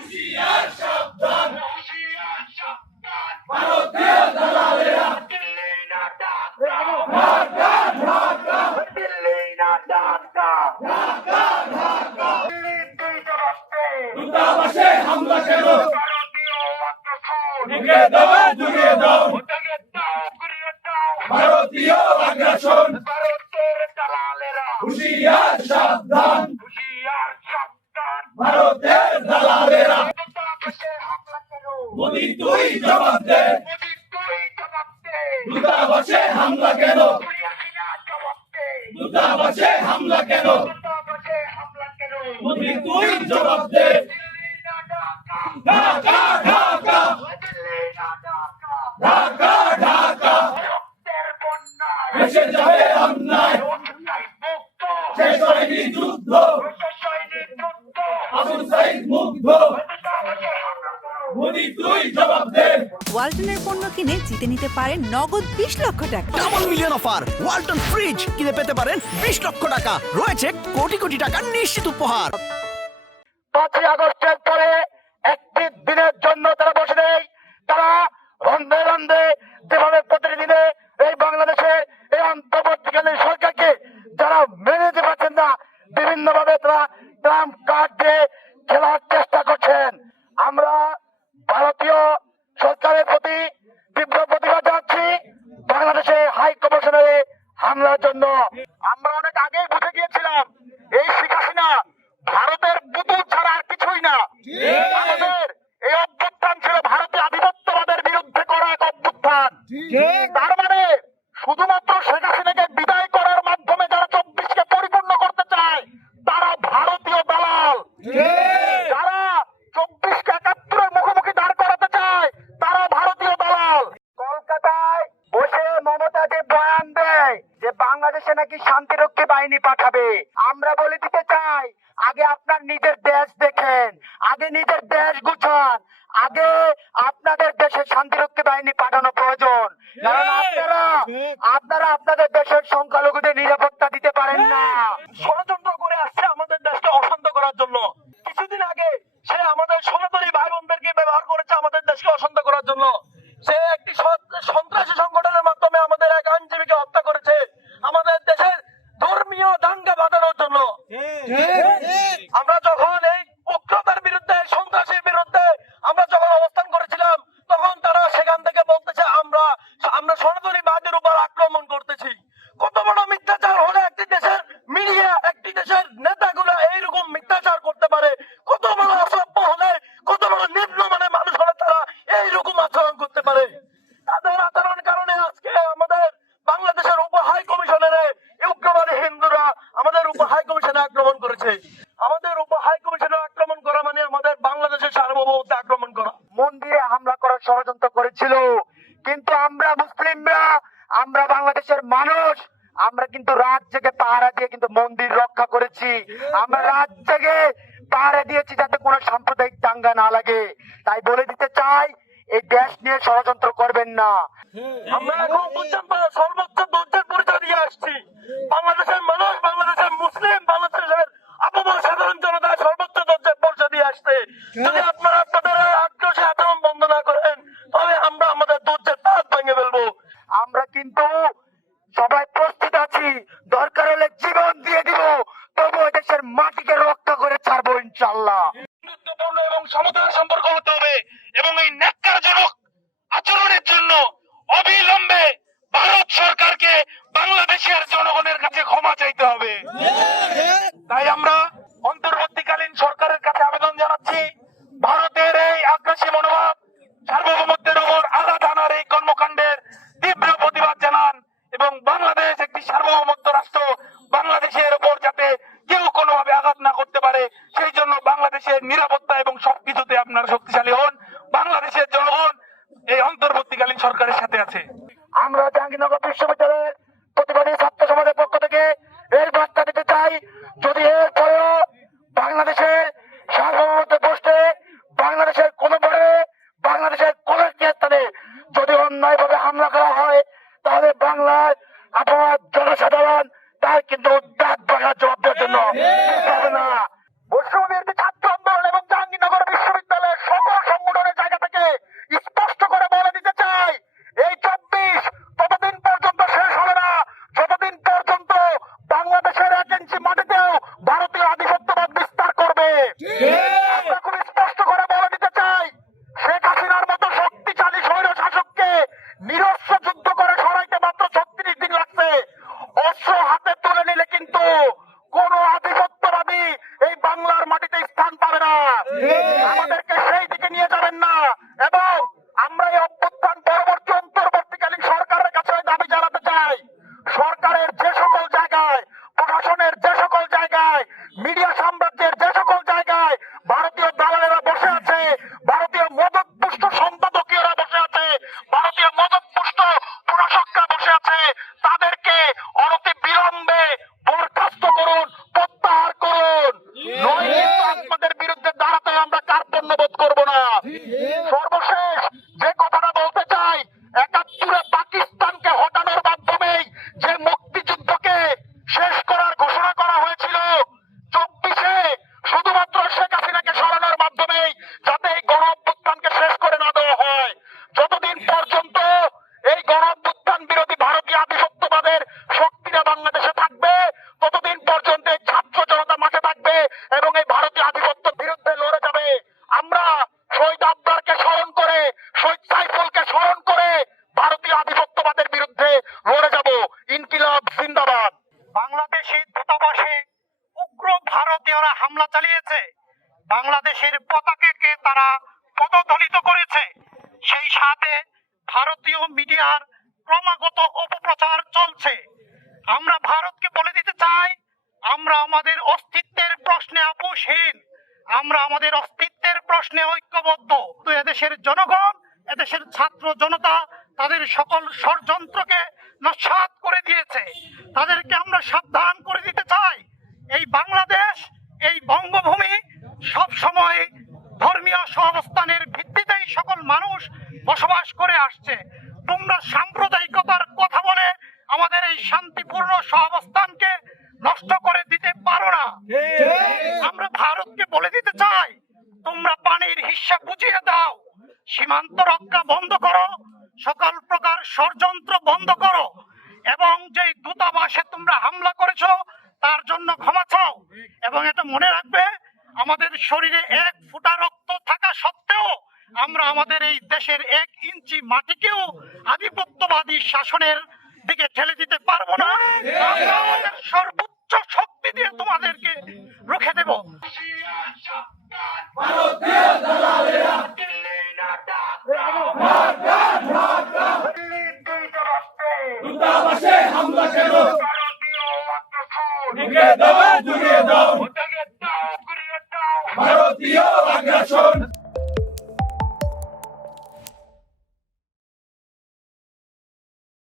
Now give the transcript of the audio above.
Garcia! Modi তুই জবাব দে। দূতাবাসে হামলা কেন? দূতাবাসে হামলা কেন? মোদি তুই জবাব দে। ঢাকা ঢাকা। ঢাকা ঢাকা। ভেসে যাবে অন্যায়। শেষ হয়নি যুদ্ধ। আবু সাইদ মুগ্ধ দূতাবাসে হামলা করো মোদি তুই জবাব দে ওয়ালটনের পণ্য কিনে জিতে নিতে পারেন নগদ বিশ লক্ষ টাকা। Double million offer Walton fridge কিনে পেতে পারেন বিশ লক্ষ টাকা। রয়েছে কোটি কোটি টাকার নিশ্চিত উপহার। পাঁচই আগস্টের পরে একটি দিনের জন্য তারা বসে নেই। তারা রন্ধে রন্ধে যেভাবে প্রতিদিনে এই বাংলাদেশের এই অন্তর্বর্তীকালীন সরকারকে যারা মেনে নিতে পারছেন না বিভিন্ন ভাবে তারা ট্রাম্প কার্ড দিয়ে খেলার চেষ্টা করছেন। আমরা ভারতীয় সরকারের প্রতি তীব্র প্রতিবাদ জানাচ্ছি। বাংলাদেশে হাই কমিশনারে হামলার জন্য। আমরা অনেক আগেই বুঝে গিয়েছিলাম এই শেখ হাসিনা ভারতের পুতুল ছাড়া আর কিছুই না। আমাদের এই অভ্যুত্থান নাকি শান্তিরক্ষী বাহিনী পাঠাবে? আমরা বলে বাংলাদেশের মানুষ, আমরা কিন্তু রাত জেগে পাহারা দিয়ে কিন্তু মন্দির রক্ষা করেছি। আমরা রাত জেগে পাহারা দিয়েছি যাতে কোন সাম্প্রদায়িক দাঙ্গা না লাগে। তাই বলে দিতে চাই, এই দেশ নিয়ে ষড়যন্ত্র করবেন না। আমরা এখন সর্বোচ্চ ধৈর্যের পরিচয় দিয়ে আসছি। দরকার হলে জীবন দিয়ে দিব। তবু দেশের মাটিকে রক্ষা করে ছাড়বো ইনশাল্লাহ বাংলাদেশের উপর যাতে কেউ কোনোভাবে আঘাত না করতে পারে, সেই জন্য বাংলাদেশের নিরাপত্তা এবং সবকিছুতে আপনারা শক্তিশালী হন। বাংলাদেশের জনগণ এই অন্তর্বর্তীকালীন সরকারের সাথে আছে। আমরা জাহাঙ্গীরনগর বিশ্ববিদ্যালয়ের প্রতিবাদী ছাত্র সমাজের পক্ষ থেকে এই বার্তা দিতে চাই, যদি এর মাটিতে স্থান পাবে না। আমাদেরকে সেই দিকে নিয়ে যাবেন না। মিডিয়ার ক্রমাগত অপপ্রচার চলছে। আমরা ভারতকে বলে দিতে চাই, আমরা আমাদের অস্তিত্বের প্রশ্নে আপোষহীন। আমরা আমাদের অস্তিত্বের প্রশ্নে ঐক্যবদ্ধ। তো এদেশের জনগণ, এদেশের ছাত্র জনতা তাদের সকল ষড়যন্ত্রকে নস্বাত করে দিয়েছে। তাদেরকে আমরা সাবধান করে দিতে চাই। এই বাংলাদেশ, এই বঙ্গভূমি সব সময় ধর্মীয় সহাবস্থানের ভিত্তিতেই সকল মানুষ বসবাস করে আসছে। তোমরা সাম্প্রদায়িকতার কথা বলে আমাদের এই শান্তিপূর্ণ সহাবস্থানকে নষ্ট করে দিতে পারো না। আমরা ভারতকে বলে দিতে চাই তোমরা পানির হিসাব বুঝিয়ে দাও সীমান্ত রক্ষা বন্ধ করো সকল প্রকার ষড়যন্ত্র বন্ধ করো এবং যে দূতাবাসে তোমরা হামলা করেছ তার জন্য ক্ষমা চাও এবং এটা মনে রাখবে আমাদের শরীরে এক ফুটা রক্ত থাকা সত্ত্বেও আমরা আমাদের এই দেশের এক ইঞ্চি মাটিকেও আধিপত্যবাদী শাসনের দিকে ঠেলে দিতে পারব না। আমরা আমাদের সর্বোচ্চ শক্তি দিয়ে তোমাদেরকে রুখে দেব। ভারতীয় দালালেরা দূতাবাসে হামলা কেন ঢুকে দাও জুড়িয়ে দাও। ভারতীয় আগে